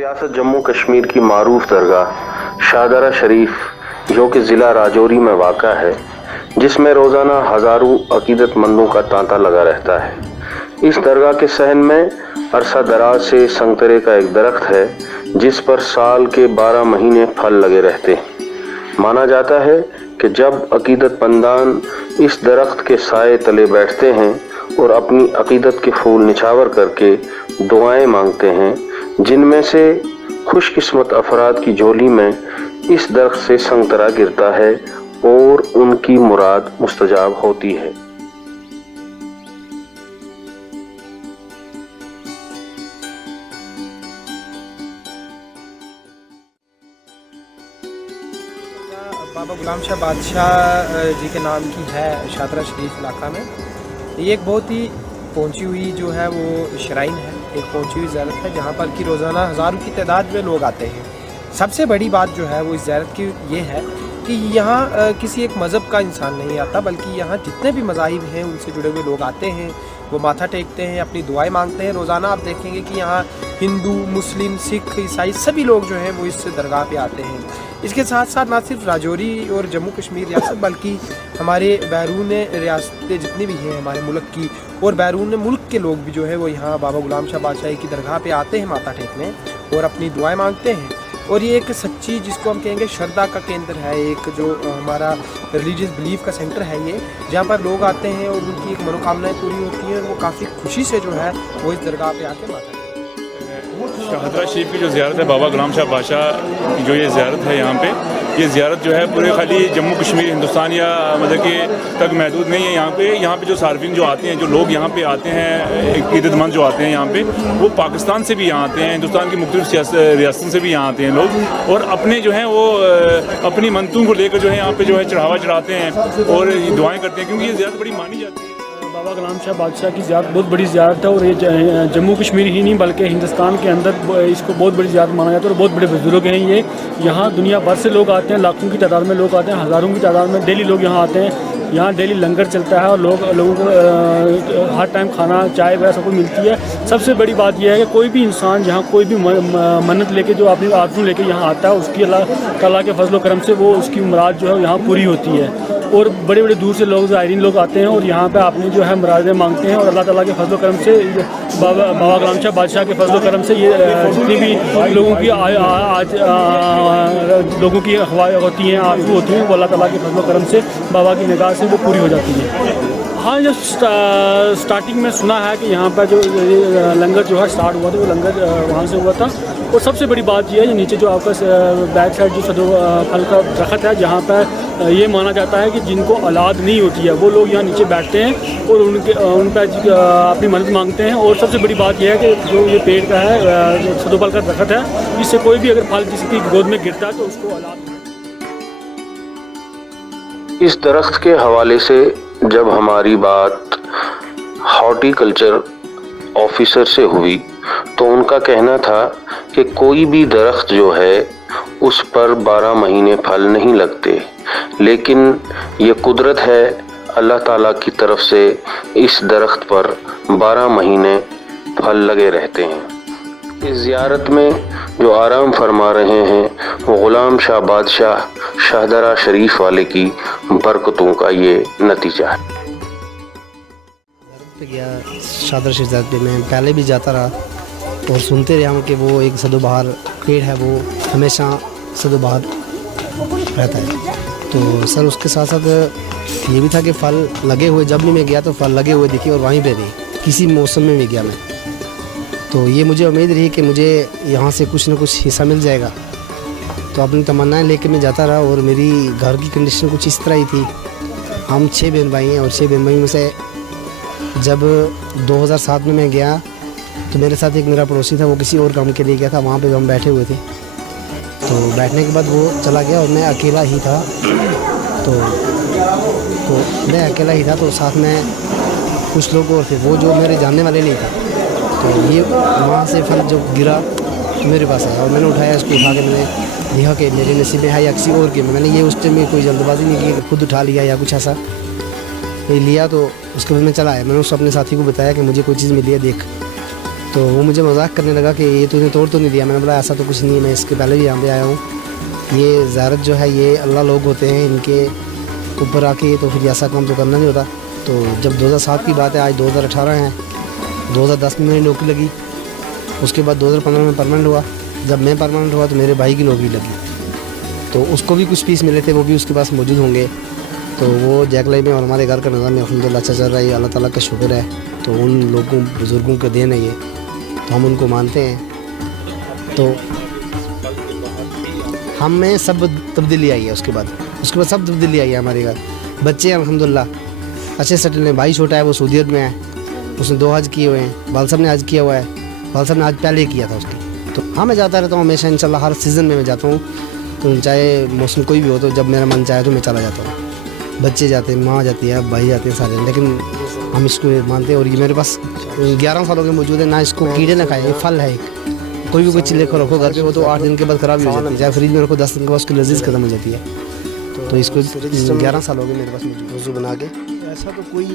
ریاست جموں کشمیر کی معروف درگاہ شاہدرہ شریف جو کہ ضلع راجوری میں واقع ہے، جس میں روزانہ ہزاروں عقیدت مندوں کا تانتا لگا رہتا ہے۔ اس درگاہ کے صحن میں عرصہ دراز سے سنگترے کا ایک درخت ہے جس پر سال کے 12 مہینے پھل لگے رہتے ہیں۔ مانا جاتا ہے کہ جب عقیدت مندان اس درخت کے سائے تلے بیٹھتے ہیں اور اپنی عقیدت کے پھول نچھاور کر کے دعائیں مانگتے ہیں، جن میں سے خوش قسمت افراد کی جھولی میں اس درخت سے سنگترا گرتا ہے اور ان کی مراد مستجاب ہوتی ہے۔ بابا غلام شاہ بادشاہ جی کے نام کی ہے شاہدرہ شریف علاقہ میں۔ یہ ایک بہت ہی پہنچی ہوئی جو ہے وہ شرائن ہے، ایک پہنچی ہوئی زیارت ہے جہاں پر کہ روزانہ ہزاروں کی تعداد میں لوگ آتے ہیں۔ سب سے بڑی بات جو ہے وہ اس زیارت کی یہ ہے کہ یہاں کسی ایک مذہب کا انسان نہیں آتا، بلکہ یہاں جتنے بھی مذاہب ہیں ان سے جڑے ہوئے لوگ آتے ہیں، وہ ماتھا ٹیکتے ہیں، اپنی دعائیں مانگتے ہیں۔ روزانہ آپ دیکھیں گے کہ یہاں ہندو، مسلم، سکھ، عیسائی سبھی لوگ جو ہیں وہ اس درگاہ پہ آتے ہیں۔ اس کے ساتھ ساتھ نہ صرف راجوری اور جموں کشمیر ریاست بلکہ ہمارے بیرون ریاستیں جتنی بھی ہیں ہمارے ملک کی اور بیرون ملک کے لوگ بھی جو ہے وہ یہاں بابا غلام شاہ بادشاہ کی درگاہ پہ آتے ہیں ماتھا ٹیکنے اور اپنی دعائیں مانگتے ہیں۔ اور یہ ایک سچی جس کو ہم کہیں گے شردا کا کیندر ہے، ایک جو ہمارا ریلیجیس بلیف کا سینٹر ہے یہ، جہاں پر لوگ آتے ہیں اور ان کی ایک منوکامنائیں پوری ہوتی ہیں اور وہ کافی خوشی سے جو ہے وہ اس درگاہ پہ آ کے ماتھا ٹیکتے ہیں۔ شاہدرہ شریف کی جو زیارت ہے بابا غلام شاہ بادشاہ کی جو یہ زیارت ہے یہاں پہ، یہ زیارت جو ہے پورے خالی جموں کشمیر ہندوستان یا مطلب کہ تک محدود نہیں ہے۔ یہاں پہ جو صارفین جو آتے ہیں، جو لوگ یہاں پہ آتے ہیں، عقیدت مند جو آتے ہیں یہاں پہ، وہ پاکستان سے بھی یہاں آتے ہیں، ہندوستان کی مختلف ریاستوں سے بھی یہاں آتے ہیں لوگ، اور اپنے جو ہیں وہ اپنی منتوں کو لے کر جو ہے یہاں پہ جو ہے چڑھاوا چڑھاتے ہیں اور دعائیں کرتے ہیں، کیونکہ یہ زیارت بڑی مانی جاتی ہے۔ بابا غلام شاہ بادشاہ کی زیارت بہت بڑی زیارت ہے، اور یہ جموں کشمیر ہی نہیں بلکہ ہندوستان کے اندر اس کو بہت بڑی زیارت مانا جاتا ہے، اور بہت بڑے بزرگ ہیں یہ۔ یہاں دنیا بھر سے لوگ آتے ہیں، لاکھوں کی تعداد میں لوگ آتے ہیں، ہزاروں کی تعداد میں ڈیلی لوگ یہاں آتے ہیں۔ یہاں ڈیلی لنگر چلتا ہے اور لوگوں کو ہر ٹائم کھانا، چائے وغیرہ سب کو ملتی ہے۔ سب سے بڑی بات یہ ہے کہ کوئی بھی انسان جہاں کوئی بھی منت لے کے جو اپنی آرزو لے کے یہاں آتا ہے، اس کی اللہ تعالیٰ کے فضل و کرم سے وہ اس کی مراد جو ہے یہاں پوری ہوتی ہے۔ اور بڑے بڑے دور سے لوگ زائرین لوگ آتے ہیں اور یہاں پہ اپنی جو ہے مرادیں مانگتے ہیں، اور اللہ تعالیٰ کے فضل و کرم سے بابا غلام شاہ بادشاہ کے فضل و کرم سے یہ جتنی بھی لوگوں کی خواہش ہوتی ہیں، آرزو ہوتی ہیں، وہ اللہ تعالیٰ کے فضل و کرم سے بابا کی نگاہ سے وہ پوری ہو جاتی ہے۔ ہاں، جو سٹارٹنگ میں سنا ہے کہ یہاں پر جو لنگر جو ہے سٹارٹ ہوا تھا، وہ لنگر وہاں سے ہوا تھا۔ اور سب سے بڑی بات یہ ہے، نیچے جو آپ کا بیک سائڈ جو صدو پھل کا درخت ہے، جہاں پہ یہ مانا جاتا ہے کہ جن کو اولاد نہیں ہوتی ہے وہ لوگ یہاں نیچے بیٹھتے ہیں اور ان پہ اپنی مدد مانگتے ہیں۔ اور سب سے بڑی بات یہ ہے کہ جو یہ پیڑ کا ہے، جو صدو پھل کا درخت ہے، اس سے کوئی بھی اگر پھل کسی کی گود میں گرتا ہے تو اس کو اولاد۔ اس درخت کے حوالے سے جب ہماری بات ہارٹی کلچر آفیسر سے ہوئی تو ان کا کہنا تھا کہ کوئی بھی درخت جو ہے اس پر 12 مہینے پھل نہیں لگتے، لیکن یہ قدرت ہے اللہ تعالیٰ کی طرف سے اس درخت پر 12 مہینے پھل لگے رہتے ہیں۔ اس زیارت میں جو آرام فرما رہے ہیں وہ غلام شاہ بادشاہ شاہدرہ شریف والے کی برکتوں کا یہ نتیجہ ہے۔ گیا شاہدرہ شریف زیارت پہ میں پہلے بھی جاتا رہا اور سنتے رہا ہوں کہ وہ ایک سدو بہار پیڑ ہے، وہ ہمیشہ سدو بہار رہتا ہے۔ تو سر اس کے ساتھ ساتھ یہ بھی تھا کہ پھل لگے ہوئے، جب بھی میں گیا تو پھل لگے ہوئے دکھے، اور وہیں پہ بھی کسی موسم میں بھی گیا میں، تو یہ مجھے امید رہی کہ مجھے یہاں سے کچھ نہ کچھ حصہ مل جائے گا۔ تو اپنی تمنائیں لے کے میں جاتا رہا، اور میری گھر کی کنڈیشن کچھ اس طرح ہی تھی۔ ہم 6 بہن بھائی ہیں، اور 6 بہن بھائی میں سے جب 2007 میں گیا تو میرے ساتھ ایک میرا پڑوسی تھا، وہ کسی اور کام کے لیے گیا تھا، وہاں پہ ہم بیٹھے ہوئے تھے۔ تو بیٹھنے کے بعد وہ چلا گیا اور میں اکیلا ہی تھا، تو میں اکیلا ہی تھا، تو ساتھ میں کچھ لوگ اور تھے، وہ جو میرے جاننے والے نہیں تھے۔ تو یہ وہاں سے پھل جو گرا تو میرے پاس آیا، اور میں نے اٹھایا، اس کو اٹھا کے میں نے دیکھا کہ میرے نصیب میں ہے یا کسی اور کے میں نے یہ اس ٹائم میں کوئی جلد بازی نہیں کی کہ خود اٹھا لیا یا کچھ ایسا لیا۔ تو اس کے بعد میں چلا آیا، میں نے اس اپنے ساتھی کو بتایا کہ مجھے کوئی چیز ملی ہے دیکھ۔ तो वो मुझे मजाक करने लगा कि ये तूने तोड़ तो नहीं दिया। मैंने बोला ऐसा तो कुछ नहीं है, मैं इसके पहले भी यहाँ पे आया हूँ। ये ज़ियारत जो है ये अल्लाह लोग होते हैं, इनके ऊपर आके तो फिर ऐसा काम तो करना नहीं होता। तो जब 2007 की बात है, आज 2018 है, 2010 में मेरी नौकरी लगी, उसके बाद 2015 में परमानेंट हुआ। जब मैं परमानेंट हुआ तो मेरे भाई की नौकरी लगी, तो उसको भी कुछ पीस मिले थे, वो भी उसके पास मौजूद होंगे। तो वो जैकलाई में और हमारे घर का निज़ाम अल्हम्दुलिल्लाह अच्छा चल रहा है, ये अल्लाह ताला का शुक्र है। तो उन लोगों बुज़ुर्गों का देन है ये, तो हम उनको मानते हैं। तो हम में सब तब्दीली आई है, उसके बाद सब तब्दीली आई है हमारे घर। बच्चे हैं अल्हम्दुलिल्लाह अच्छे सेटल हैं। भाई छोटा है, वो सऊदीयत में है, उसने 2 हज किए हुए हैं। बाल साहब ने हज किया हुआ है, बाल साहब ने हज पहले किया था उसकी। तो हाँ मैं जाता रहता हूँ हमेशा, इंशाल्लाह हर सीज़न में मैं जाता हूँ। तो चाहे मौसम कोई भी हो, तो जब मेरा मन चाहे तो मैं चला जाता हूँ। बच्चे जाते हैं, माँ जाती है, भाई जाते हैं सारे, लेकिन हम इसको मानते हैं। और ये मेरे पास 11 सालों के मौजूद है, ना इसको कीड़े ना खाए। ये फल है एक, कोई भी कोई चीज़ लेकर रखो घर पे, वो तो 8 दिन के बाद ख़राब हो जाती है। चाहे फ्रिज में रखो 10 दिन के बाद उसकी लजीज ख़त्म हो जाती है। तो इसको 11 साल हो गए मेरे पास वज़ू बना के। ऐसा तो कोई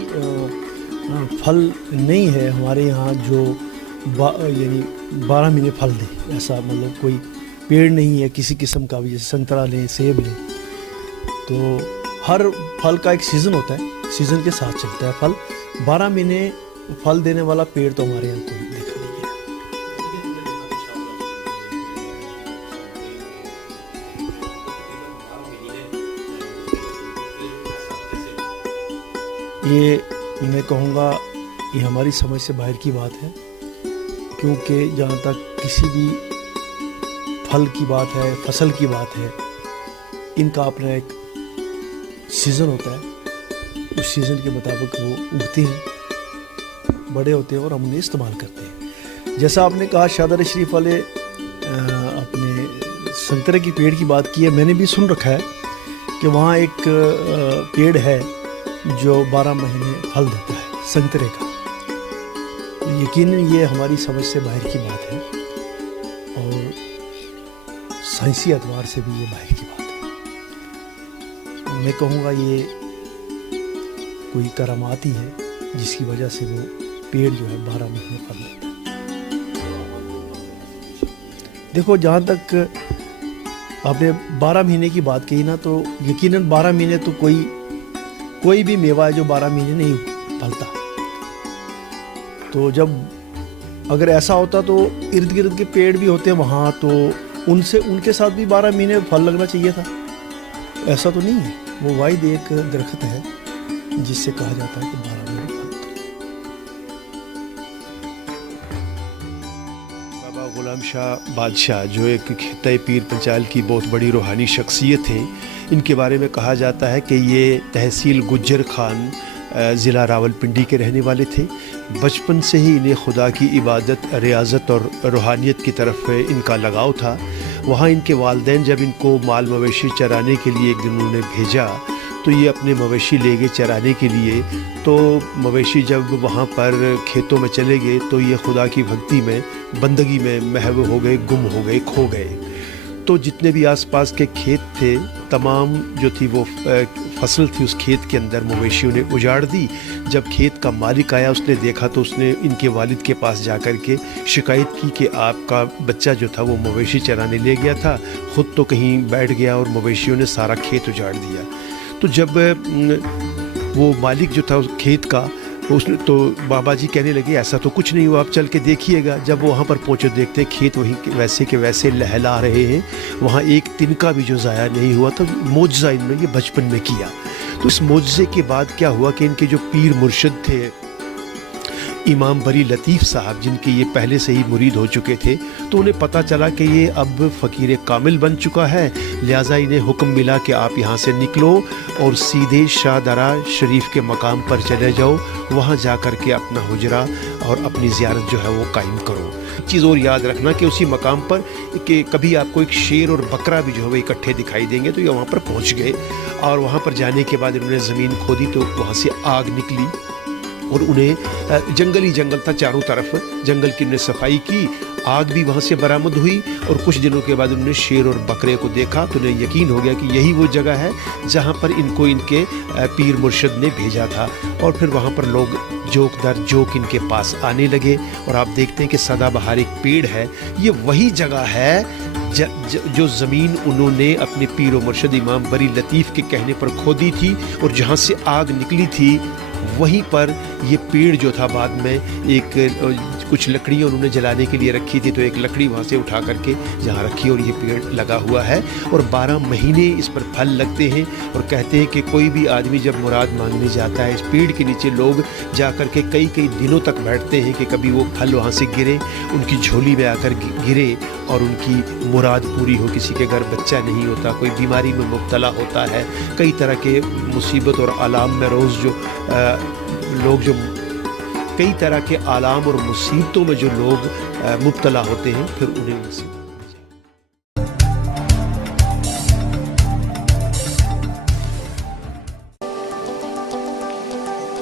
फल नहीं है हमारे यहाँ जो यानी 12 महीने फल दे, ऐसा मतलब कोई पेड़ नहीं है किसी किस्म का भी। जैसे संतरा लें, सेब लें, तो हर फल का एक सीज़न होता है, सीज़न के साथ चलता है फल। 12 महीने फल देने वाला पेड़ तो हमारे यहाँ कोई देखा नहीं है। ये मैं कहूँगा ये हमारी समझ से बाहर की बात है, क्योंकि जहाँ तक किसी भी फल की बात है, फसल की बात है, इनका अपना एक सीज़न होता है। उस सीज़न के मुताबिक वो उगते हैं, बड़े होते हैं और हम उन्हें इस्तेमाल करते हैं। जैसा आपने कहा शाहदरा शरीफ वाले अपने संतरे की पेड़ की बात की है, मैंने भी सुन रखा है कि वहाँ एक पेड़ है जो 12 महीने फल देता है संतरे का। यकीनन ये हमारी समझ से बाहर की बात है और साइंसी एतबार से भी ये बाहर की बात है। मैं कहूँगा ये कोई करामात ही है जिसकी वजह से वो पेड़ जो है 12 महीने फल देता है। देखो जहाँ तक आपने 12 महीने की बात कही ना, तो यकीनन 12 महीने तो कोई भी मेवा है जो 12 महीने नहीं फलता। तो जब अगर ऐसा होता तो इर्द गिर्द के पेड़ भी होते हैं वहाँ, तो उनके साथ भी 12 महीने फल लगना चाहिए था। ऐसा तो नहीं है, वो वाहिद एक दरख्त है जिससे कहा जाता है कि 12 महीने फल। बाबा गुलाम शाह बादशाह जो एक खित्ते पीर पंचाल की बहुत बड़ी रूहानी शख्सियत थे, इनके बारे में कहा जाता है कि ये तहसील गुज्जर खान ज़िला रावलपिंडी के रहने वाले थे। बचपन से ही इन्हें खुदा की इबादत, रियाज़त और रूहानियत की तरफ इनका लगाव था। वहाँ इनके वालिदैन जब इनको माल मवेशी चराने के लिए एक दिन उन्होंने भेजा, तो ये अपने मवेशी ले गए चराने के लिए। तो मवेशी जब वहाँ पर खेतों में चले गए तो ये खुदा की भक्ति में, बंदगी में महव हो गए, गुम हो गए, खो गए। तो जितने भी आसपास के खेत थे, तमाम जो थी वो फसल थी उस खेत के अंदर मवेशियों ने उजाड़ दी। जब खेत का मालिक आया, उसने देखा तो उसने इनके वालिद के पास जा कर के शिकायत की कि आपका बच्चा जो था वो मवेशी चराने ले गया था, ख़ुद तो कहीं बैठ गया और मवेशियों ने सारा खेत उजाड़ दिया। तो जब वो मालिक जो था उस खेत का, उसने तो बाबा जी कहने लगे ऐसा तो कुछ नहीं हुआ, आप चल के देखिएगा। जब वो वहाँ पर पहुँचे, देखते खेत वहीं वैसे के वैसे लहला रहे हैं, वहाँ एक तिनका भी जो ज़ाया नहीं हुआ। तो मोजज़ा इन्होंने ये बचपन में किया। तो इस मोजज़े के बाद क्या हुआ कि इनके जो पीर मुर्शिद थे इमाम बरी लतीफ़ साहब, जिनके ये पहले से ही मुरीद हो चुके थे, तो उन्हें पता चला कि ये अब फ़कीर कामिल बन चुका है। लिहाजा इन्हें हुक्म मिला कि आप यहाँ से निकलो और सीधे शाहदरा शरीफ के मकाम पर चले जाओ, वहाँ जा कर के अपना हुजरा और अपनी ज़ियारत जो है वो कायम करो। एक चीज़ और याद रखना कि उसी मकाम पर कि कभी आपको एक शेर और बकरा भी जो है वो इकट्ठे दिखाई देंगे। तो ये वहाँ पर पहुँच गए और वहाँ पर जाने के बाद इन्होंने ज़मीन खोदी तो वहाँ से आग निकली। और उन्हें जंगल ही जंगल था चारों तरफ, जंगल की उन्हें सफाई की, आग भी वहाँ से बरामद हुई और कुछ दिनों के बाद उन्होंने शेर और बकरे को देखा तो उन्हें यकीन हो गया कि यही वो जगह है जहाँ पर इनको इनके पीर मुर्शद ने भेजा था। और फिर वहाँ पर लोग जोक दर जोक इनके पास आने लगे और आप देखते हैं कि सदाबहार एक पेड़ है, ये वही जगह है जो ज़मीन उन्होंने अपने पीर और मुर्शद इमाम बरी लतीफ़ के कहने पर खोदी थी और जहाँ से आग निकली थी वहीं पर ये पेड़ जो था बाद में एक कुछ लकड़ियाँ उन्होंने जलाने के लिए रखी थी तो एक लकड़ी वहाँ से उठा करके जहाँ रखी और ये पेड़ लगा हुआ है और 12 महीने इस पर फल लगते हैं। और कहते हैं कि कोई भी आदमी जब मुराद मांगने जाता है इस पेड़ के नीचे लोग जा कर के कई कई दिनों तक बैठते हैं कि कभी वो फल वहाँ से गिरे, उनकी झोली में आकर गिरे और उनकी मुराद पूरी हो। किसी के घर बच्चा नहीं होता, कोई बीमारी में मुब्तला होता है, कई तरह के मुसीबत और आलाम में रोज़ जो लोग जो कई तरह के आलाम और मुसीबतों में जो लोग मुब्तला होते हैं फिर उन्हें